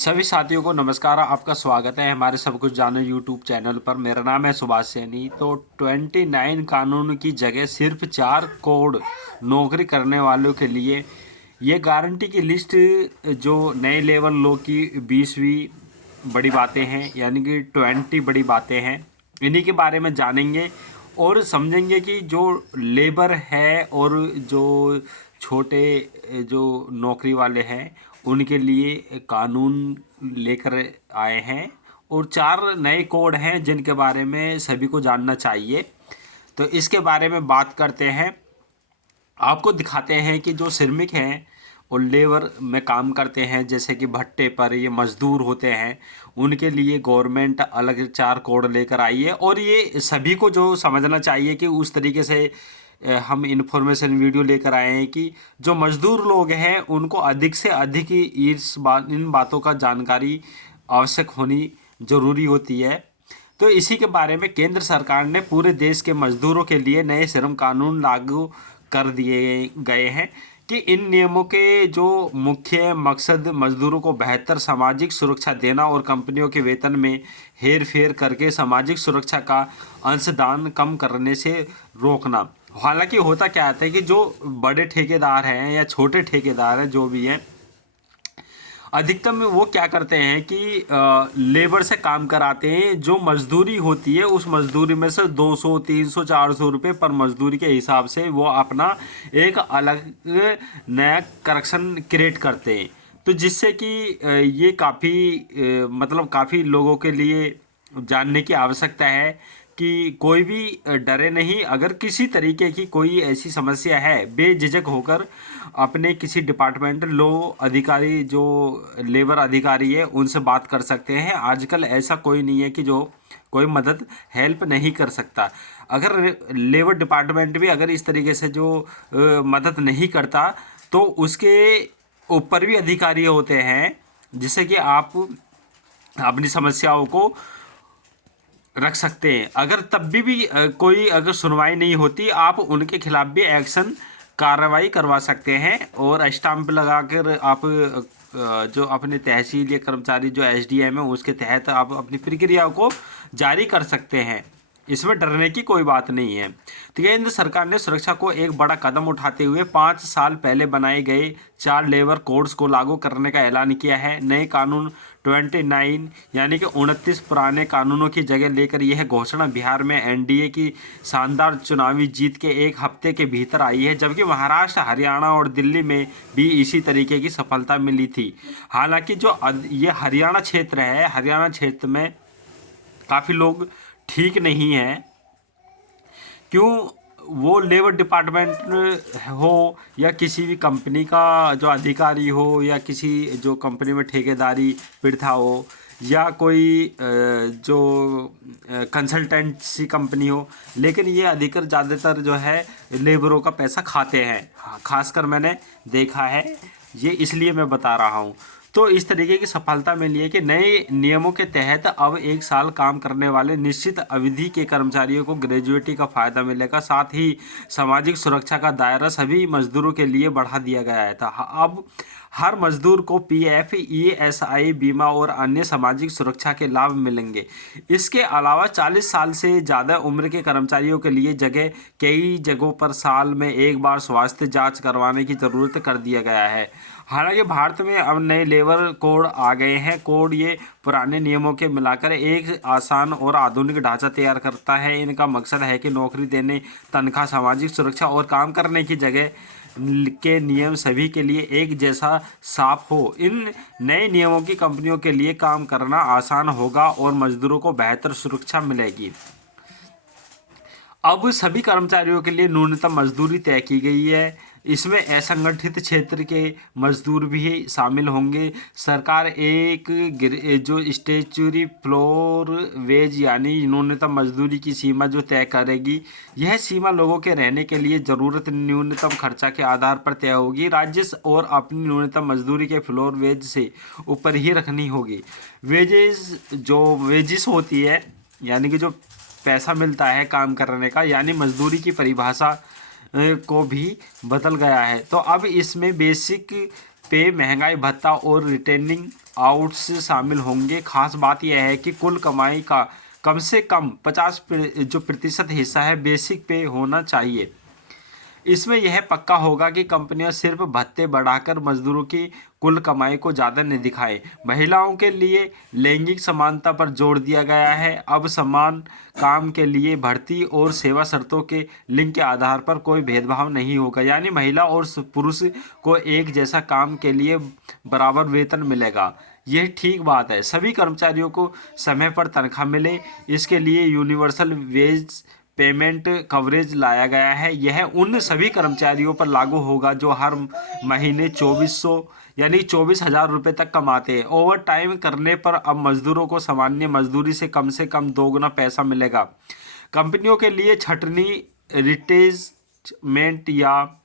सभी साथियों को नमस्कार। आपका स्वागत है हमारे सब कुछ जानो यूट्यूब चैनल पर। मेरा नाम है सुभाष सैनी। तो 29 कानून की जगह सिर्फ 4 कोड नौकरी करने वालों के लिए ये गारंटी की लिस्ट जो नए लेवल लो की 20वीं बड़ी बातें हैं, यानी कि 20 बड़ी बातें हैं, इन्हीं के बारे में जानेंगे और समझेंगे कि जो लेबर है और जो छोटे जो नौकरी वाले हैं उनके लिए कानून लेकर आए हैं। और 4 नए कोड हैं जिनके बारे में सभी को जानना चाहिए। तो इसके बारे में बात करते हैं। आपको दिखाते हैं कि जो श्रमिक हैं और लेबर में काम करते हैं, जैसे कि भट्टे पर ये मजदूर होते हैं, उनके लिए गवर्नमेंट अलग 4 कोड लेकर आई है। और ये सभी को जो समझना चाहिए कि उस तरीके से हम इन्फॉर्मेशन वीडियो लेकर आए हैं कि जो मजदूर लोग हैं उनको अधिक से अधिक इन बातों का जानकारी आवश्यक होनी ज़रूरी होती है। तो इसी के बारे में केंद्र सरकार ने पूरे देश के मजदूरों के लिए नए श्रम कानून लागू कर दिए गए हैं कि इन नियमों के जो मुख्य मकसद मजदूरों को बेहतर सामाजिक सुरक्षा देना और कंपनियों के वेतन में हेर फेर करके सामाजिक सुरक्षा का अंशदान कम करने से रोकना। हालांकि होता क्या आता है कि जो बड़े ठेकेदार हैं या छोटे ठेकेदार हैं जो भी हैं, अधिकतम वो क्या करते हैं कि लेबर से काम कराते हैं। जो मजदूरी होती है उस मजदूरी में से 200 300 400 रुपये पर मजदूरी के हिसाब से वो अपना एक अलग नया करेक्शन क्रिएट करते हैं। तो जिससे कि ये काफ़ी मतलब काफ़ी लोगों के लिए जानने की आवश्यकता है कि कोई भी डरे नहीं। अगर किसी तरीके की कोई ऐसी समस्या है, बेझिझक होकर अपने किसी डिपार्टमेंट लो अधिकारी जो लेबर अधिकारी है उनसे बात कर सकते हैं। आजकल ऐसा कोई नहीं है कि जो कोई मदद हेल्प नहीं कर सकता। अगर लेबर डिपार्टमेंट भी अगर इस तरीके से जो मदद नहीं करता तो उसके ऊपर भी अधिकारी होते हैं, जिससे कि आप अपनी समस्याओं को रख सकते हैं। अगर तब भी कोई अगर सुनवाई नहीं होती, आप उनके खिलाफ भी एक्शन कार्रवाई करवा सकते हैं और स्टाम्प लगाकर आप जो अपने तहसील या कर्मचारी जो एसडीएम है उसके तहत आप अपनी प्रक्रिया को जारी कर सकते हैं। इसमें डरने की कोई बात नहीं है। तो केंद्र सरकार ने सुरक्षा को एक बड़ा कदम उठाते हुए 5 साल पहले बनाए गए 4 लेबर कोड्स को लागू करने का ऐलान किया है। नए कानून 29 यानी कि 29 पुराने कानूनों की जगह लेकर यह घोषणा बिहार में एनडीए की शानदार चुनावी जीत के एक हफ्ते के भीतर आई है, जबकि महाराष्ट्र, हरियाणा और दिल्ली में भी इसी तरीके की सफलता मिली थी। हालांकि जो ये हरियाणा क्षेत्र है, हरियाणा क्षेत्र में काफ़ी लोग ठीक नहीं है। क्यों? वो लेबर डिपार्टमेंट हो या किसी भी कंपनी का जो अधिकारी हो या किसी जो कंपनी में ठेकेदारी प्रथा हो या कोई जो कंसल्टेंसी कंपनी हो, लेकिन ये अधिकतर ज़्यादातर जो है लेबरों का पैसा खाते हैं। खासकर मैंने देखा है, ये इसलिए मैं बता रहा हूँ। तो इस तरीके की सफलता मिली है कि नए नियमों के तहत अब 1 साल काम करने वाले निश्चित अवधि के कर्मचारियों को ग्रेजुएटी का फायदा मिलेगा। साथ ही सामाजिक सुरक्षा का दायरा सभी मजदूरों के लिए बढ़ा दिया गया है। अब हर मजदूर को पीएफ, ईएसआई बीमा और अन्य सामाजिक सुरक्षा के लाभ मिलेंगे। इसके अलावा 40 साल से ज़्यादा उम्र के कर्मचारियों के लिए कई जगहों पर साल में एक बार स्वास्थ्य जांच करवाने की ज़रूरत कर दिया गया है। हालांकि भारत में अब नए लेबर कोड आ गए हैं। कोड ये पुराने नियमों के मिलाकर एक आसान और आधुनिक ढांचा तैयार करता है। इनका मकसद है कि नौकरी देने, तनख्वाह, सामाजिक सुरक्षा और काम करने की जगह के नियम सभी के लिए एक जैसा साफ हो। इन नए नियमों की कंपनियों के लिए काम करना आसान होगा और मजदूरों को बेहतर सुरक्षा मिलेगी। अब सभी कर्मचारियों के लिए न्यूनतम मजदूरी तय की गई है। इसमें असंगठित क्षेत्र के मजदूर भी शामिल होंगे। सरकार एक जो स्टैट्यूटरी फ्लोर वेज यानी न्यूनतम मजदूरी की सीमा जो तय करेगी, यह सीमा लोगों के रहने के लिए ज़रूरत न्यूनतम खर्चा के आधार पर तय होगी। राज्य और अपनी न्यूनतम मजदूरी के फ्लोर वेज से ऊपर ही रखनी होगी। वेजिस होती है यानी कि जो पैसा मिलता है काम करने का, यानी मजदूरी की परिभाषा को भी बदल गया है। तो अब इसमें बेसिक पे महंगाई भत्ता और रिटेनिंग आउट्स शामिल होंगे। खास बात यह है कि कुल कमाई का कम से कम 50% हिस्सा है बेसिक पे होना चाहिए। इसमें यह पक्का होगा कि कंपनियां सिर्फ भत्ते बढ़ाकर मजदूरों की कुल कमाई को ज़्यादा नहीं दिखाए। महिलाओं के लिए लैंगिक समानता पर जोर दिया गया है। अब समान काम के लिए भर्ती और सेवा शर्तों के लिंग के आधार पर कोई भेदभाव नहीं होगा, यानी महिला और पुरुष को एक जैसा काम के लिए बराबर वेतन मिलेगा। यह ठीक बात है। सभी कर्मचारियों को समय पर तनख्वाह मिले, इसके लिए यूनिवर्सल वेज पेमेंट कवरेज लाया गया है। यह उन सभी कर्मचारियों पर लागू होगा जो हर महीने 2400 यानी 24,000 रुपये तक कमाते हैं। ओवर टाइम करने पर अब मजदूरों को सामान्य मजदूरी से कम 2 गुना पैसा मिलेगा। कंपनियों के लिए छटनी रिटेजमेंट या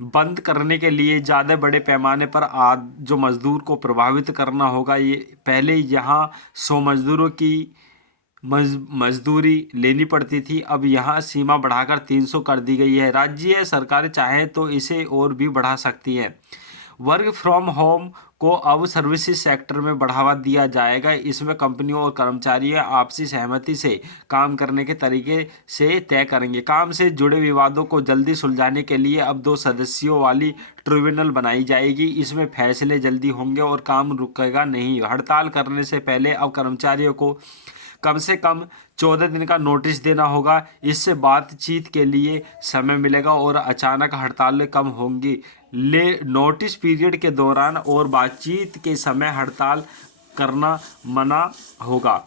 बंद करने के लिए ज़्यादा बड़े पैमाने पर जो मजदूर को प्रभावित करना होगा। ये पहले यहाँ 100 मजदूरों की मजदूरी लेनी पड़ती थी, अब यहाँ सीमा बढ़ाकर 300 कर दी गई है। राज्य सरकारें चाहें तो इसे और भी बढ़ा सकती है। वर्क फ्रॉम होम को अब सर्विसेज सेक्टर में बढ़ावा दिया जाएगा। इसमें कंपनियों और कर्मचारी आपसी सहमति से काम करने के तरीके से तय करेंगे। काम से जुड़े विवादों को जल्दी सुलझाने के लिए अब 2 सदस्यों वाली ट्रिब्यूनल बनाई जाएगी। इसमें फैसले जल्दी होंगे और काम रुकेगा नहीं। हड़ताल करने से पहले अब कर्मचारियों को कम से कम 14 दिन का नोटिस देना होगा। इससे बातचीत के लिए समय मिलेगा और अचानक हड़तालें कम होंगी। नोटिस पीरियड के दौरान और बातचीत के समय हड़ताल करना मना होगा।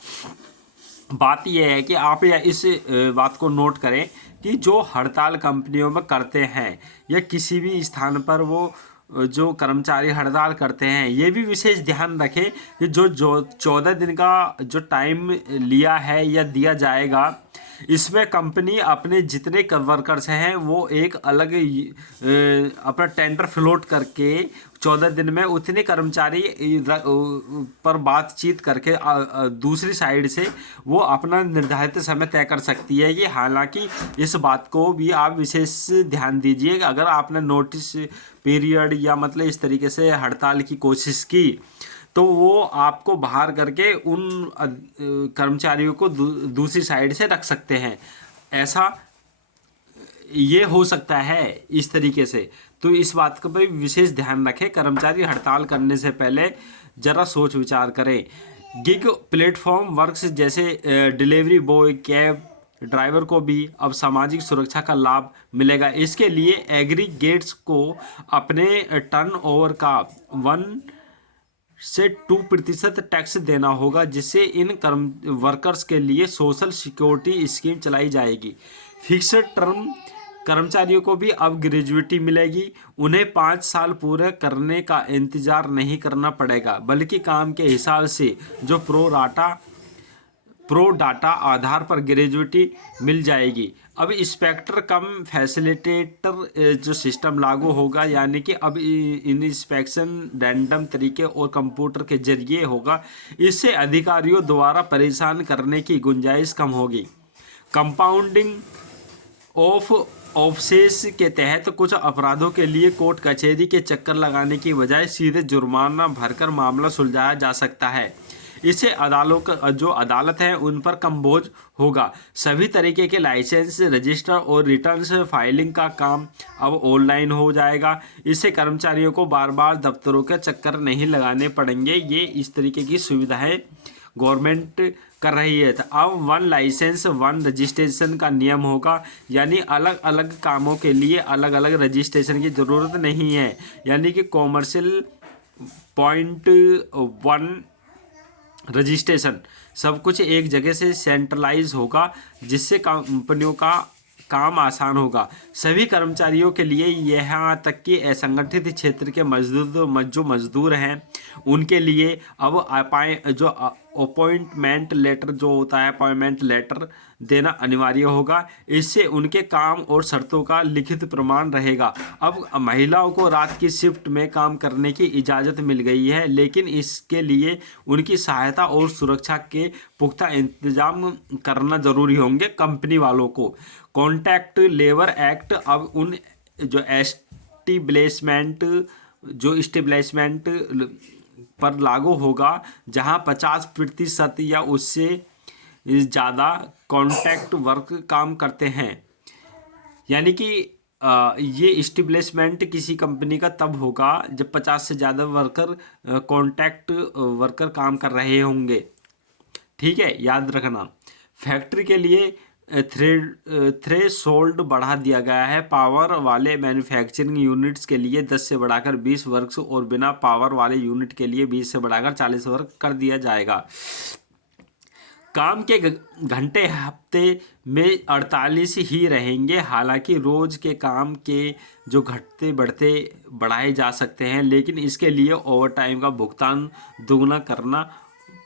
बात यह है कि आप या इस बात को नोट करें कि जो हड़ताल कंपनियों में करते हैं या किसी भी स्थान पर वो जो कर्मचारी हड़ताल करते हैं, ये भी विशेष ध्यान रखें कि जो 14 दिन का जो टाइम लिया है या दिया जाएगा, इसमें कंपनी अपने जितने वर्कर्स हैं वो एक अलग अपना टेंडर फ्लोट करके 14 दिन में उतने कर्मचारी पर बातचीत करके दूसरी साइड से वो अपना निर्धारित समय तय कर सकती है। कि हालांकि इस बात को भी आप विशेष ध्यान दीजिए कि अगर आपने नोटिस पीरियड या मतलब इस तरीके से हड़ताल की कोशिश की तो वो आपको बाहर करके उन कर्मचारियों को दूसरी साइड से रख सकते हैं। ऐसा ये हो सकता है इस तरीके से। तो इस बात का भी विशेष ध्यान रखें। कर्मचारी हड़ताल करने से पहले ज़रा सोच विचार करें। गिग प्लेटफॉर्म वर्क्स जैसे डिलीवरी बॉय, कैब ड्राइवर को भी अब सामाजिक सुरक्षा का लाभ मिलेगा। इसके लिए एग्रीगेट्स को अपने टर्नओवर का 1 से 2% टैक्स देना होगा, जिससे इन वर्कर्स के लिए सोशल सिक्योरिटी स्कीम चलाई जाएगी। फिक्स्ड टर्म कर्मचारियों को भी अब ग्रेजुएटी मिलेगी। उन्हें 5 साल पूरे करने का इंतजार नहीं करना पड़ेगा, बल्कि काम के हिसाब से जो प्रो डाटा आधार पर ग्रेजुएटी मिल जाएगी। अब इंस्पेक्टर कम फैसिलिटेटर जो सिस्टम लागू होगा, यानी कि अब इंस्पेक्शन रैंडम तरीके और कंप्यूटर के जरिए होगा। इससे अधिकारियों द्वारा परेशान करने की गुंजाइश कम होगी। कंपाउंडिंग ऑफ ऑफसेस के तहत कुछ अपराधों के लिए कोर्ट कचहरी के चक्कर लगाने की बजाय सीधे जुर्माना भरकर मामला सुलझाया जा सकता है। इससे जो अदालत है उन पर कम बोझ होगा। सभी तरीके के लाइसेंस, रजिस्टर और रिटर्न्स फाइलिंग का काम अब ऑनलाइन हो जाएगा। इससे कर्मचारियों को बार बार दफ्तरों के चक्कर नहीं लगाने पड़ेंगे। ये इस तरीके की सुविधाएं गवर्नमेंट कर रही है। तो अब 1 लाइसेंस 1 रजिस्ट्रेशन का नियम होगा, यानी अलग अलग कामों के लिए अलग अलग रजिस्ट्रेशन की ज़रूरत नहीं है। यानी कि कॉमर्शियल पॉइंट 1 रजिस्ट्रेशन सब कुछ एक जगह से सेंट्रलाइज होगा, जिससे कंपनियों का काम आसान होगा। सभी कर्मचारियों के लिए, यहाँ तक कि असंगठित क्षेत्र के मजदूर हैं उनके लिए अब अपॉइंटमेंट लेटर जो होता है अपॉइंटमेंट लेटर देना अनिवार्य होगा। इससे उनके काम और शर्तों का लिखित प्रमाण रहेगा। अब महिलाओं को रात की शिफ्ट में काम करने की इजाज़त मिल गई है, लेकिन इसके लिए उनकी सहायता और सुरक्षा के पुख्ता इंतजाम करना जरूरी होंगे कंपनी वालों को। कॉन्ट्रैक्ट लेबर एक्ट अब उन जो एस्टेब्लिशमेंट जो इस्टेब्लिशमेंट पर लागू होगा जहां 50% या उससे ज़्यादा कॉन्ट्रैक्ट वर्क काम करते हैं। यानी कि ये इस्टेब्लिशमेंट किसी कंपनी का तब होगा जब 50 से ज़्यादा वर्कर कॉन्ट्रैक्ट वर्कर काम कर रहे होंगे। ठीक है, याद रखना। फैक्ट्री के लिए थ्रेशोल्ड बढ़ा दिया गया है। पावर वाले मैन्युफैक्चरिंग यूनिट्स के लिए 10 से बढ़ाकर 20 वर्क और बिना पावर वाले यूनिट के लिए 20 से बढ़ाकर 40 वर्क कर दिया जाएगा। काम के घंटे हफ्ते में 48 ही रहेंगे। हालांकि रोज के काम के जो घटते बढ़ते बढ़ाए जा सकते हैं, लेकिन इसके लिए ओवरटाइम का भुगतान दुगना करना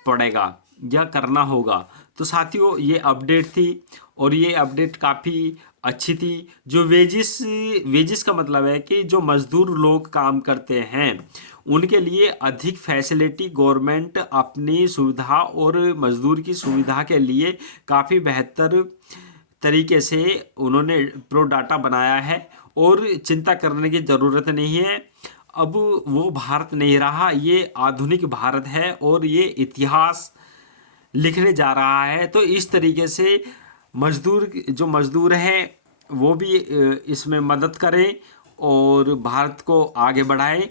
पड़ेगा या करना होगा। तो साथियों, ये अपडेट थी और ये अपडेट काफ़ी अच्छी थी। जो वेजिस का मतलब है कि जो मजदूर लोग काम करते हैं उनके लिए अधिक फैसिलिटी गवर्नमेंट अपनी सुविधा और मजदूर की सुविधा के लिए काफ़ी बेहतर तरीके से उन्होंने प्रो डाटा बनाया है और चिंता करने की ज़रूरत नहीं है। अब वो भारत नहीं रहा, ये आधुनिक भारत है और ये इतिहास लिखने जा रहा है। तो इस तरीके से जो मज़दूर हैं वो भी इसमें मदद करें और भारत को आगे बढ़ाएं।